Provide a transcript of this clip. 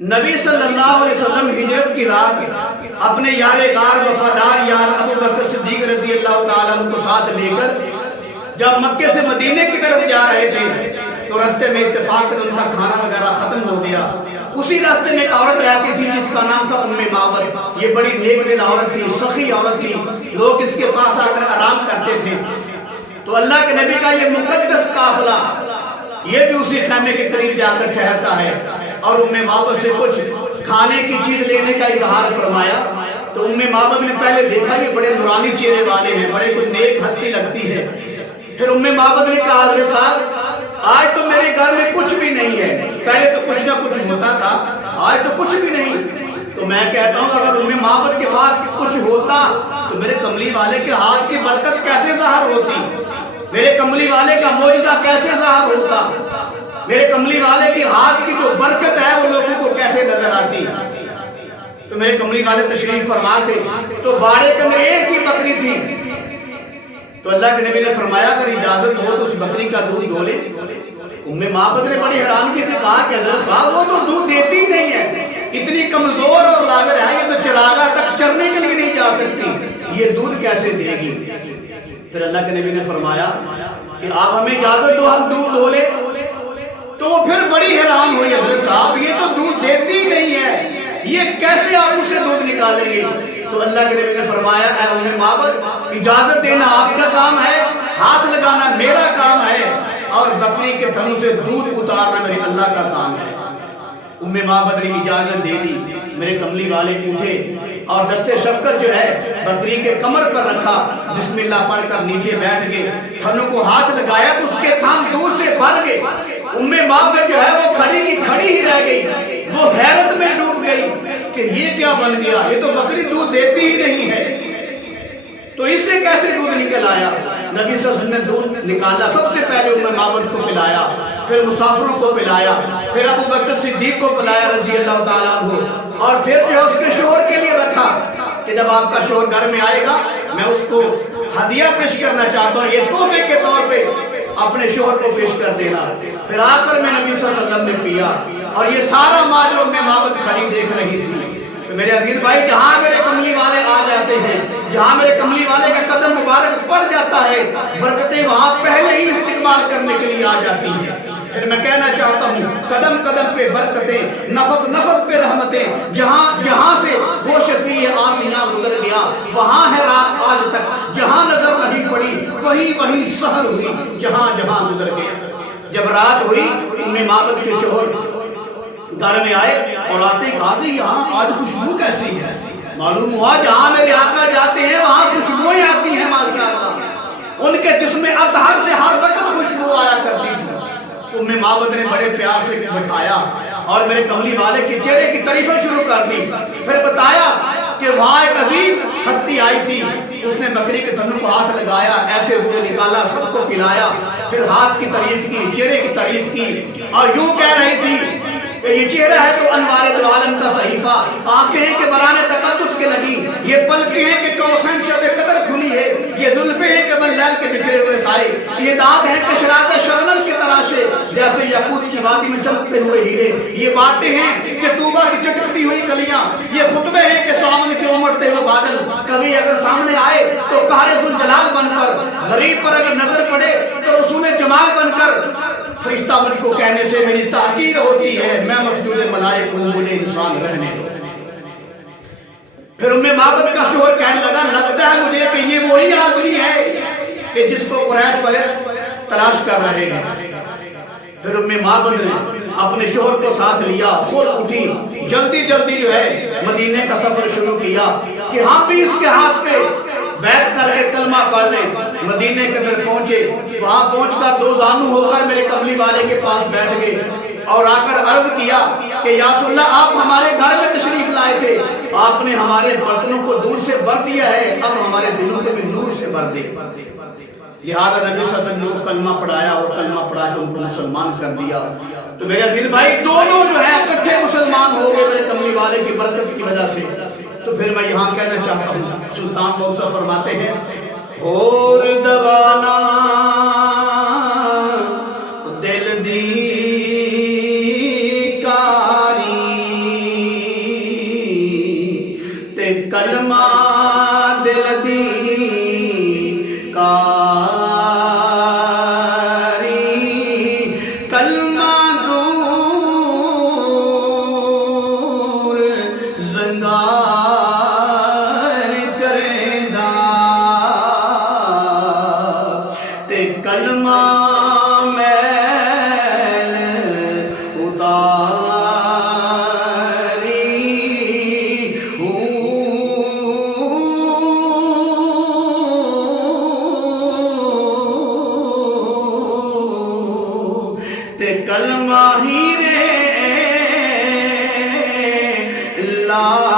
نبی صلی اللہ علیہ وسلم ہجرت کی رات اپنے یار غار وفادار یار ابو بکر صدیق رضی اللہ تعالیٰ عنہ کو ساتھ لے کر جب مکے سے مدینے کی طرف جا رہے تھے تو راستے میں اتفاق ان کا کھانا وغیرہ ختم ہو گیا. اسی راستے میں ایک عورت رہتی تھی جس کا نام تھا ام معبد. یہ بڑی نیک دل عورت تھی, سخی عورت تھی, لوگ اس کے پاس آ کر آرام کرتے تھے. تو اللہ کے نبی کا یہ مقدس قافلہ یہ بھی اسی خیمے کے قریب جا کر ٹھہرتا ہے اور ام معبد سے کچھ کھانے کی چیز لینے کا اظہار فرمایا. تو ام معبد نے پہلے دیکھا یہ بڑے نورانی چہرے والے ہیں, بڑے کوئی نیک ہستی لگتی ہے. پھر ام معبد نے کہا حضرت صاحب آج تو میرے گھر میں کچھ بھی نہیں ہے, پہلے تو کچھ نہ کچھ ہوتا تھا, آج تو کچھ بھی نہیں. تو میں کہتا ہوں اگر ام معبد کے پاس کچھ ہوتا تو میرے کملی والے کے ہاتھ کی برکت کیسے ظاہر ہوتی, میرے کملی والے کا معجزہ کیسے ظاہر ہوتا, میرے کملی والے کی ہاتھ کی جو برکت ہے وہ لوگوں کو کیسے نظر آتی. تو میرے کملی والے تشریف فرما تھے تو باڑے کے اندر ایک ہی بکری تھی. تو اللہ کے نبی نے فرمایا اگر اجازت ہو تو اس بکری کا دودھ دو لے. ام معبد نے بڑی حیرانگی سے کہا کہ حضرت صاحب وہ تو دودھ دیتی ہی نہیں ہے, اتنی کمزور اور لاغر ہے, یہ تو چراغاں تک چرنے کے لیے نہیں جا سکتی, یہ دودھ کیسے دے گی. پھر اللہ کے نبی نے فرمایا کہ آپ ہمیں اجازت دو ہم دودھ دو لے. تو وہ پھر بڑی حیران ہوئی حضرت صاحب یہ تو دودھ دیتی ہی نہیں ہے, یہ کیسے آپ اسے دودھ نکالیں گے. تو اللہ کے نبی نے فرمایا اے ام معبد اجازت دینا آپ کا کام ہے, ہاتھ لگانا میرا کام ہے, اور بکری کے تھنوں سے دودھ اتارنا میرے اللہ کا کام ہے. ام معبد نے اجازت دے دی. میرے کملی والے اٹھے اور دستے شفقت جو ہے بکری کے کمر پر رکھا, بسم اللہ پڑھ کر نیچے بیٹھ گئے, تھنوں کو ہاتھ لگایا تو اس کے تھن دودھ سے بھر گئے. ام معبد جو ہے وہ کھڑی کی کھڑی ہی رہ گئی, وہ حیرت میں ڈوب گئی کہ یہ کیا بن گیا, یہ تو بکری دودھ دیتی ہی نہیں ہے, تو اس سے کیسے دودھ نکل آیا. نبی صلی اللہ علیہ وسلم نے دودھ نکالا, سب سے پہلے ام معبد کو پلایا, پھر مسافروں کو پلایا, پھر ابو بکر صدیق کو پلایا رضی اللہ تعالیٰ عنہ, اور پھر جو اس کے شوہر کے لیے رکھا کہ جب آپ کا شوہر گھر میں آئے گا میں اس کو ہدیہ پیش کرنا چاہتا ہوں, یہ تحفے کے طور پہ اپنے شوہر کو پیش کر دینا. پھر آخر میں نبی صلی اللہ علیہ وسلم نے پیا, اور یہ سارا مال ام معبد کھڑی دیکھ رہی تھی. میرے عزیز بھائی جہاں میرے کملی والے آ جاتے ہیں, جہاں میرے کملی والے کا قدم مبارک پڑ جاتا ہے, برکتیں وہاں پہلے ہی استقبال کرنے کے لیے آ جاتی ہیں. پھر میں کہنا چاہتا ہوں قدم قدم پہ برکتیں, نفس نفس پہ رحمتیں, جہاں جہاں سے وہ شفیع آسیاں گزر گیا وہاں ہے رات آج تک, جہاں نظر نہیں پڑی وہیں وہیں سحر ہوئی, جہاں جہاں گزر گیا. جب رات ہوئی ام معبد کے شوہر گھر میں آئے اور آتے کہا کہ یہاں آج خوشبو کیسی ہے. معلوم ہوا جہاں میرے آقا جاتے ہیں وہاں خوشبوئیں آتی ہیں ماشاءاللہ, ان کے جسم اطہر سے ہر وقت خوشبو آیا کرتی تھی. ام معبد نے بڑے پیار سے بٹھایا اور میرے کملی والے کے چہرے کی تعریفیں شروع کر دی. پھر بتایا کہ وہاں ایک عظیم ہستی آئی تھی, اس نے بکری کے تھنوں کو ہاتھ لگایا, ایسے دودھ نکالا, سب کو پلایا, پھر ہاتھ کی تعریف کی, چہرے کی تعریف کی, اور یوں کہہ رہی تھی کہ یہ چہرہ ہے تو انوار دو عالم کا صحیفہ, آنکھیں ہیں کہ برانے تقدس کے لگی, یہ پلکیں ہیں کہ کوسین شب قدر کھلی ہے, یہ زلفیں ہیں کہ بلیل کے بکھرے ہوئے سائے, یہ دانت ہیں کہ شراط شبنم کے تراشے جیسے یاقوت کی وادی میں چمکتے ہوئے ہیرے, یہ باتیں ہیں کہ طوبہ کی چٹکتی ہوئی کلیاں, یہ خطبے ہیں کہ سامنے کے امڑتے ہوئے بادل, کبھی اگر سامنے آئے تو قہر ذوالجلال بن کر, غریب پر اگر نظر پڑے تو رسول جمال بن کر, فرشتہ مجھ کو کہنے سے میری تحقیر ہوتی ہے, میں مسجود ملائک ہوں مجھے انسان رہنے دو. پھر ام معبد کا شوہر کہنے لگا لگتا ہے مجھے کہ یہ وہی آدمی ہے کہ جس کو قریش والے تلاش کر رہے ہیں. پھر ام معبد نے اپنے شوہر کو ساتھ لیا, خود اٹھی, جلدی جلدی جو ہے مدینے کا سفر شروع کیا کہ ہم بھی اس کے ہاتھ پہ بیعت کر کے کلمہ پڑھ لیں. مدینے کے اندر پہنچے, وہاں پہنچ کر دو زانو ہو کر میرے کملی والے کے پاس بیٹھ گئے اور آ کر عرض کیا کہ یا رسول اللہ آپ ہمارے گھر میں تشریف لائے تھے, آپ نے ہمارے برتنوں کو دور سے بھر دیا ہے, اب ہمارے دلوں کو بھی نور سے بھر دے. لہذا نبی صلی اللہ علیہ وسلم نے کلمہ پڑھایا اور کلمہ پڑھا کے ان کو مسلمان کر دیا. تو میرے عزیز بھائی دونوں جو ہے اکٹھے مسلمان ہو گئے میرے کملی والے کی برکت کی وجہ سے. تو پھر میں یہاں کہنا چاہتا ہوں, سلطان فوزہ فرماتے ہیں اور دوانا دل دی کاری اللہ